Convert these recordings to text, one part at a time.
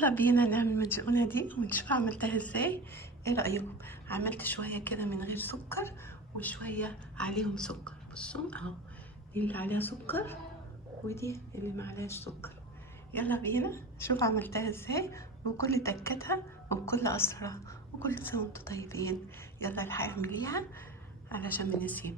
يلا بينا نعمل المدجونة دي ونشوف عملتها ازاي. ايه رأيكم؟ عملت شوية كده من غير سكر وشوية عليهم سكر. بصوا اهو، دي اللي عليها سكر ودي اللي ما عليهاش سكر. يلا بينا نشوف عملتها ازاي وكل تكتها وبكل اسرارها، وكل سنة وانتم طيبين. يلا الحقي اعمليها علشان ما نسيب.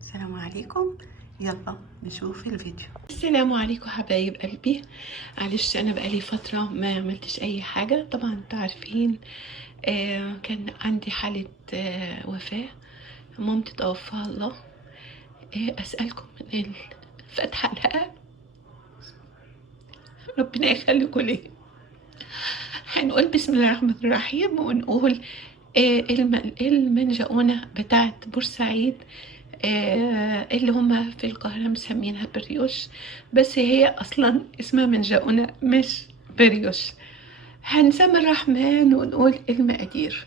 السلام عليكم، يلا نشوف الفيديو. السلام عليكم حبايب قلبي. معلش انا بقالي فتره ما عملتش اي حاجه، طبعا انتوا عارفين. كان عندي حاله وفاه، مامتي توفاها الله. اسالكم من فتح الحلقه، ربنا يخليكم ليه. هنقول بسم الله الرحمن الرحيم ونقول المنجقونه بتاعت بورسعيد، اللي هما في القاهرة مسمينها بريوش، بس هي أصلا اسمها منجقونة مش بريوش. هنسمي الرحمن ونقول المقادير.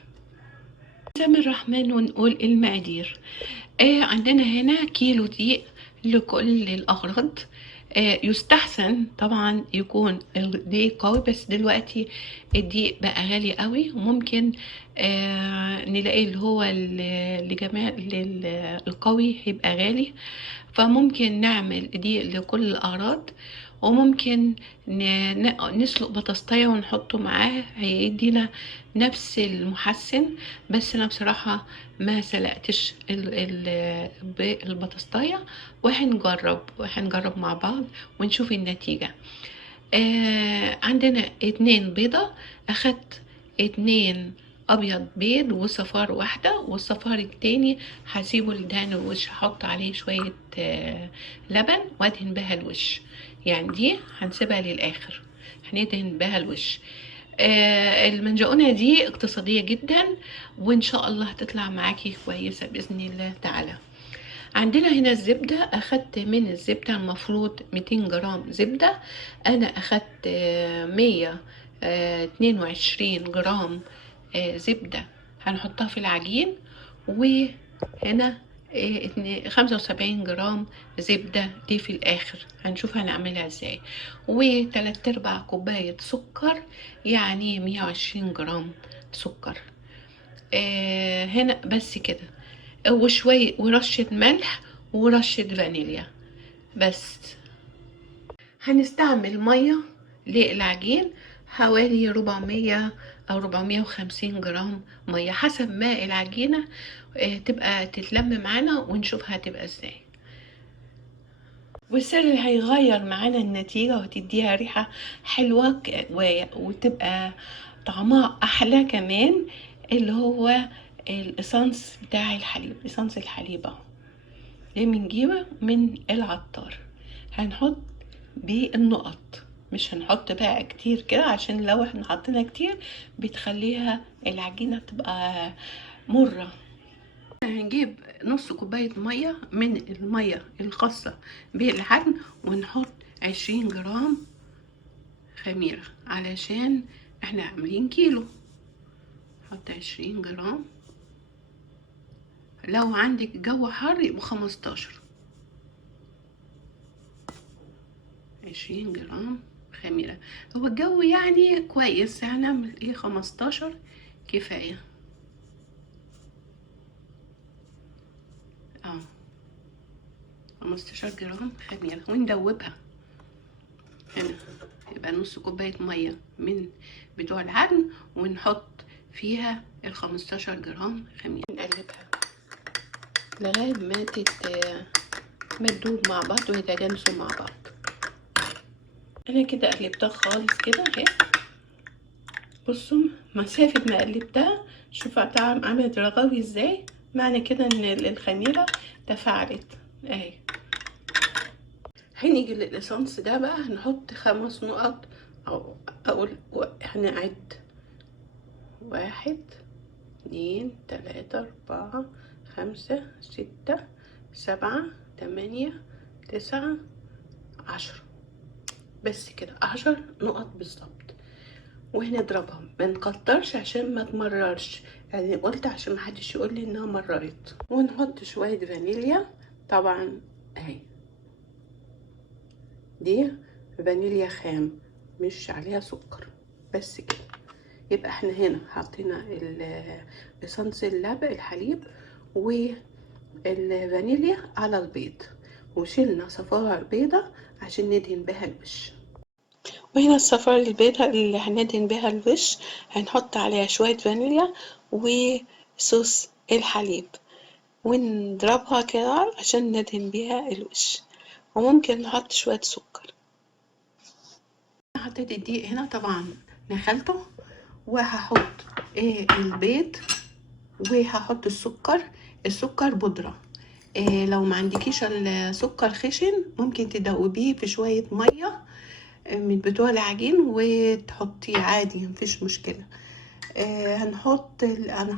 نسمي الرحمن ونقول المقادير. عندنا هنا كيلو دقيق لكل الأغراض. يستحسن طبعا يكون الدقيق قوي، بس دلوقتي الدقيق بقى غالي قوي، وممكن نلاقي اللي هو القوي هيبقى غالي، فممكن نعمل دقيق لكل الأغراض. وممكن نسلق بطاطاية ونحطه معاه، هيدينا نفس المحسن. بس انا بصراحة ما سلقتش البطاطاية، وهنجرب مع بعض ونشوف النتيجة. عندنا 2 بيضة، اخدت 2 ابيض بيض وصفار واحدة، والصفار التاني هسيبه لدهن الوش، هحط عليه شوية لبن وادهن بها الوش. يعني دي هنسيبها للاخر، هندهن بها الوش. المنجقونة دي اقتصادية جدا، وان شاء الله هتطلع معاكي كويسة بإذن الله تعالى. عندنا هنا الزبدة، اخدت من الزبدة المفروض 200 جرام زبدة، انا اخدت 122 جرام زبدة هنحطها في العجين. وهنا 75 جرام زبدة دي في الاخر، هنشوف هنعملها ازاي. و3/4 كوباية سكر، يعني 120 جرام سكر. هنا بس كده، وشوية ورشة ملح ورشة فانيليا بس. هنستعمل مية للعجين حوالي 400 أو 450 جرام مية، حسب ما العجينة تبقى تتلم معانا، ونشوف هتبقى ازاي. والسر اللي هيغير معانا النتيجة وتديها ريحة حلوة وتبقى طعمها أحلى كمان، اللي هو الإسانس بتاع الحليب، إسانس الحليب اهو، ده بنجيبه من العطار. هنحط بالنقط، مش هنحط بقى كتير كده، عشان لو احنا حطينا كتير بتخليها العجينة تبقى مرة. هنجيب نص كوباية مية من المية الخاصة بالعجن، ونحط 20 جرام خميرة علشان احنا عاملين كيلو. نحط 20 جرام، لو عندك جو حر يبقى 15. 20 جرام خميرة، هو الجو يعني كويس، هنعمل ايه 15 كفاية. 15 جرام خميرة وندوبها. هنا يبقى نص كوباية مية من بتوع العجن، ونحط فيها 15 جرام خميرة، نقلبها لغاية ما تدوب مع بعض ويتجانسوا مع بعض. انا كده قلبتها خالص كده اهي. بصوا مسافة ما قلبتها، شوفوا طعم عملت رغوي ازاي، معنى كده ان الخميرة تفاعلت اهي. هنيجي للإسانس ده بقى، هنحط 5 نقط، او اقول هنعد 1 2 3 4 5 6 7 8 9 10، بس كده 10 نقط بالظبط. وهنضربها، ما نكترش عشان ما تمررش، يعني قلت عشان محدش يقول لي انها مررت. ونحط شويه فانيليا طبعا اهي، دي فانيليا خام مش عليها سكر. بس كده. يبقى احنا هنا حطينا صنص اللبن الحليب والفانيليا على البيض، وشيلنا صفار البيضة عشان ندهن بها الوش. وهنا الصفار البيضة اللي هندهن بها الوش هنحط عليها شوية فانيليا وصوص الحليب، ونضربها كده عشان ندهن بيها الوش، وممكن نحط شوية سكر. حطيت الدقيق هنا طبعا نخلته، وهحط البيض، وهحط السكر بودرة. لو ما عندكيش السكر خشن ممكن تدوبيه في شوية مية من بتوع العجين وتحطيه عادي، مفيش مشكلة. انا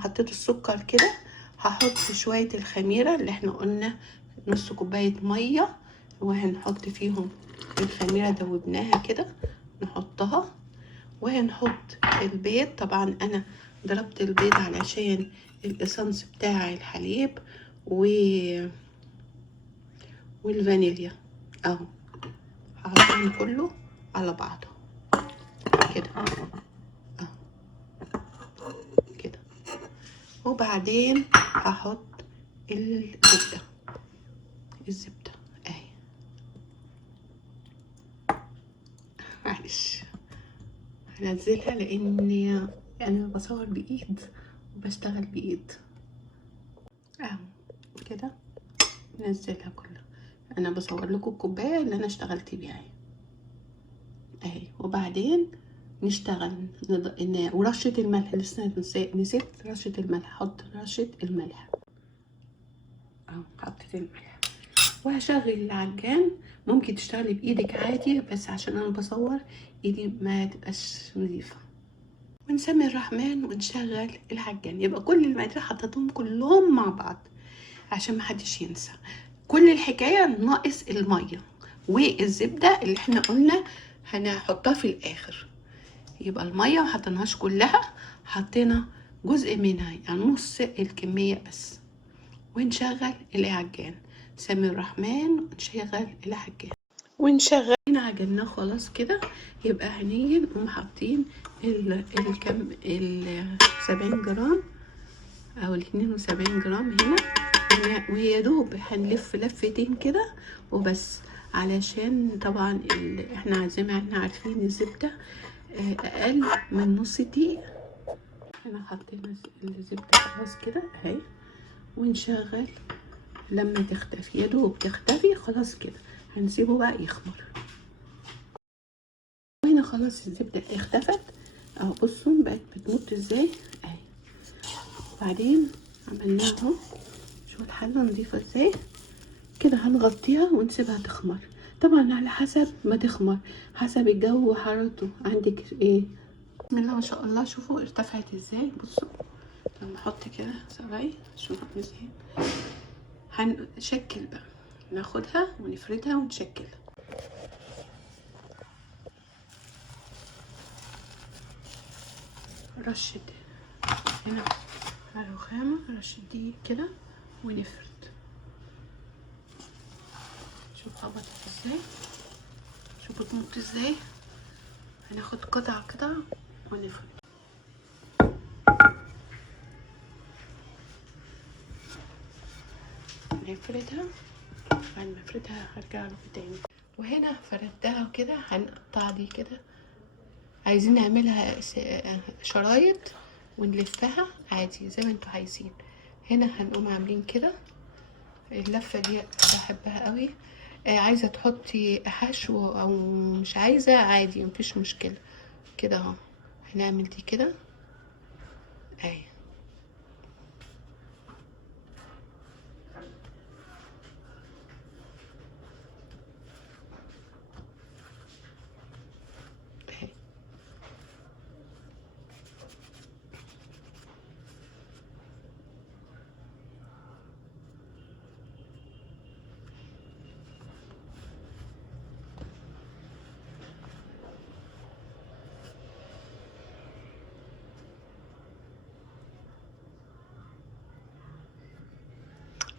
حطيت السكر كده، هحط شوية الخميرة اللي احنا قلنا نص كوباية مية، وهنحط فيهم الخميرة دوبناها كده نحطها، وهنحط البيض. طبعا انا ضربت البيض علشان الاسانس بتاع الحليب والفانيليا اهو، هحطهم كله على بعضه كده اهو كده. وبعدين هحط الزبدة اهي، معلش هنزلها لاني انا بصور بايد وبشتغل بايد اهو كده. نزلها كلها، انا بصور لكم الكوبايه اللي انا اشتغلت بيها اهي. وبعدين نشتغل ورشه الملح، لسه نسيت رشه الملح، حط رشه الملح اهو، حطيت الملح. وهشغل العجان، ممكن تشتغلي بايدك عادي بس عشان انا بصور ايدي ما تبقاش نظيفه. ونسمي الرحمن ونشغل العجان. يبقى كل المقادير حطيتهم كلهم مع بعض عشان محدش ينسى. كل الحكايه ناقص الميه والزبده اللي احنا قلنا هنحطها في الاخر. يبقى الميه ما حطيناهاش كلها، حطينا جزء منها يعني نص الكميه بس. ونشغل العجان، سمي الرحمن ونشغل العجان هنا عجناه خلاص كده. يبقى هنيجي نقوم حاطين الكم 70 جرام او 72 جرام هنا، وهي دوب هنلف لفتين كده وبس، علشان طبعا احنا زي ما احنا عارفين الزبدة اقل من نص دقيقة. هنا حطينا الزبدة خلاص كده اهي، ونشغل لما تختفي، يا دوب تختفي خلاص كده هنسيبه بقى يخمر. وهنا خلاص الزبدة اختفت اهو، بصوا بقت بتمط ازاي اهي. وبعدين عملناها اهو، شوفوا الحلة نضيفة ازاي كده. هنغطيها ونسيبها تخمر، طبعا على حسب ما تخمر، حسب الجو وحرارته عندك ايه. بسم الله ما شاء الله، شوفوا ارتفعت ازاي. بصوا لما احط كده سراي شوفوا ازاي. هنشكل بقى، ناخدها ونفردها ونشكلها. رشة هنا على الرخامة، رشة دي كده ونفرد. شوف هبطت ازاي، شوف بتمط ازاي. هناخد قطعة قطعة ونفرد. نفردها، بعد ما افردها هرجع لكم تاني. وهنا فردتها كده، هنقطع دي كده. عايزين نعملها شرايط ونلفها عادي زي ما انتوا عايزين. هنا هنقوم عاملين كده. اللفة دي بحبها قوي. عايزة تحطي حشو او مش عايزة عادي مفيش مشكلة كده اهو. هنعمل دي كده اهي.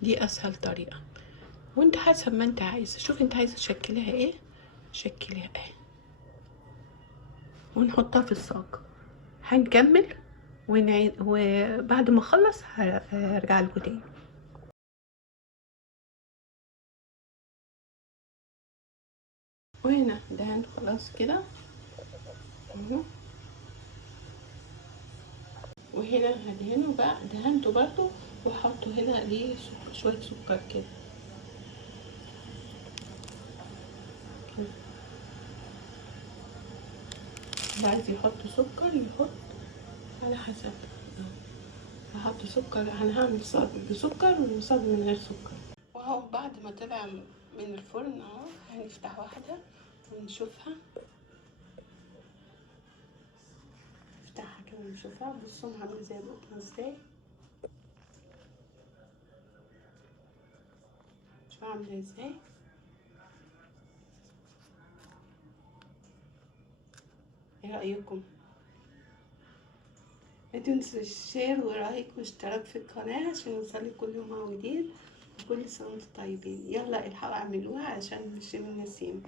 دي اسهل طريقة، وانت حسب ما انت عايزة. شوف انت عايزة تشكلها ايه، شكلها ايه. ونحطها في الصاج. هنكمل ونعيد، وبعد ما اخلص هرجع لكم تاني. وهنا دهن خلاص كده اهو. وهنا هدهنه بقى، دهنته برضو وحطه هنا ليه شوية سكر كده. اللي عايز يحط سكر يحط على حسب. هحط سكر، انا هعمل صاج بسكر وصاج من غير سكر. واهو بعد ما طلع من الفرن اهو، هنفتح واحدة ونشوفها. نفتحها كده ونشوفها. بصوا عاملة زي القطنة ازاي، شوفوا عاملة ازاي. ايه رأيكم؟ ما تنسوا الشير ولايك واشتراك في القناة عشان يوصلك كل يوم مع جديد. وكل سنة وانتم طيبين. يلا الحقوا اعملوها عشان نشم النسيم.